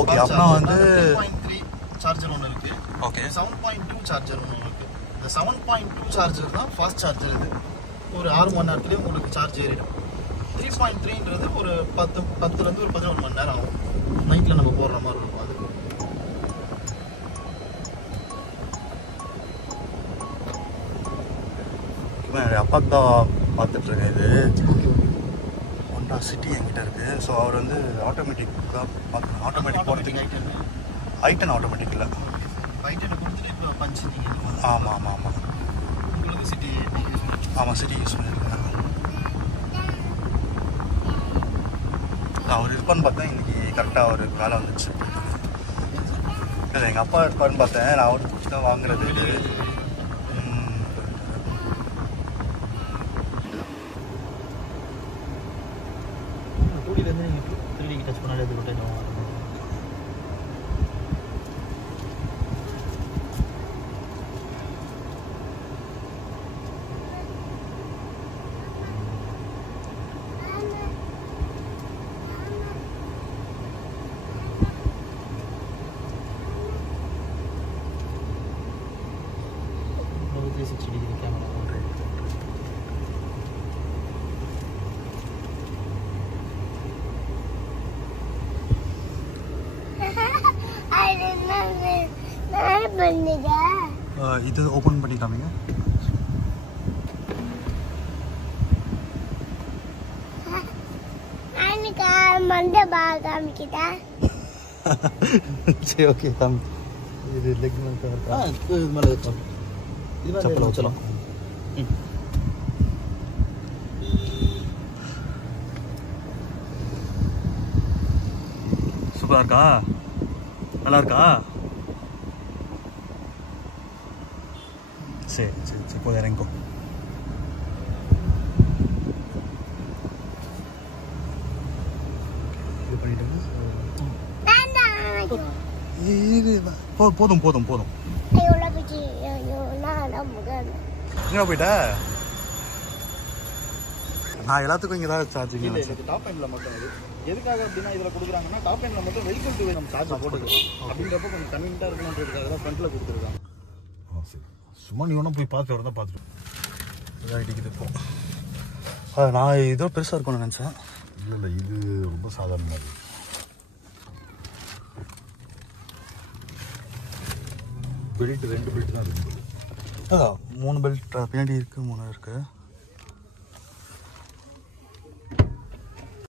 Okay அப்பனா வந்து 3.3 charger ஒன்று இருக்குது. ஓகே 7.2 சார்ஜர் ஒன்று இருக்குது. இந்த 7.2 சார்ஜர் தான் ஃபாஸ்ட் சார்ஜர். இது ஒரு 6 மணி நேரத்துலேயே உங்களுக்கு சார்ஜ் ஏறிடும். 3.3ன்றது ஒரு 10 ஒரு 11 மணி நேரம் ஆகும். நைட்டில் நம்ம போடுற மாதிரி இருக்கும். அதுக்கு அப்பாக்கு தான் பார்த்துட்ருக்கேன். இது ஹோண்டா சிட்டி என்கிட்ட இருக்குது. ஸோ அவர் வந்து ஆட்டோமேட்டிக்காக பார்க்கணும். ஆட்டோமேட்டிக் போகிறதுக்கு ஐட்டன் ஆட்டோமேட்டிக் இல்லை. ஐட்டனை கொடுத்துட்டு இப்போ பஞ்சிங்க. ஆமாம் உங்களுக்கு சிட்டி ஆமாம் சிட்டி யூஸ் பண்ணியிருக்கேன். அவர் இருப்பான்னு பார்த்தேன். இன்றைக்கி கரெக்டாக அவருக்கு வேலை வந்துச்சு. இல்லை எங்கள் அப்பா இருப்பாருன்னு பார்த்தேன். நான் அவருக்கு தான் வாங்குறது. டூடிலேருந்து நீங்கள் 3D டச் பண்ணாலே அது ரொட்டேட் ஆகும். இது ஓப்பன் பண்ணி காமிங்க. சரி ஓகே காமி. இது லெக் மேலே இருக்கா? இது மேலே இருக்கும். இது மேலே வச்சலாம். சூப்பராக இருக்கா? நல்லா இருக்கா? சரி போய் இறங்கோ. இது பண்ணிட்டேங்க. போதும் எங்கே போயிட்ட? நான் எல்லாத்துக்கும் இங்கே தான் சார்ஜிங். இல்லை இதுக்கு டாப் எண்டில் மட்டும். இது எதுக்காக அப்படின்னா இதில் கொடுக்குறாங்கன்னா டாப் எண்டில் மட்டும் வெஹிக்கிள் டு நம்ம சார்ஜ் போட்டுக்கலாம். அப்படின்றப்ப கொஞ்சம் கன்வீனியன்ட்டாக இருக்கணுன்றதுக்காக தான் ஃப்ரண்ட்டில் கொடுத்துருக்காங்க. சும்மா நீ ஒன்றும் போய் பார்த்து வரதான் பார்த்துட்டு இதாக இடிக்குது இப்போ. நான் இதோ பெருசாக இருக்கும்னு நினச்சேன். இல்லை இது ரொம்ப சாதாரணமாக இருக்குது. பெல்ட் 2 பெல்ட் தான் இருக்குது. 3 பெல்ட் பின்னாடி இருக்குது, 3 இருக்குது.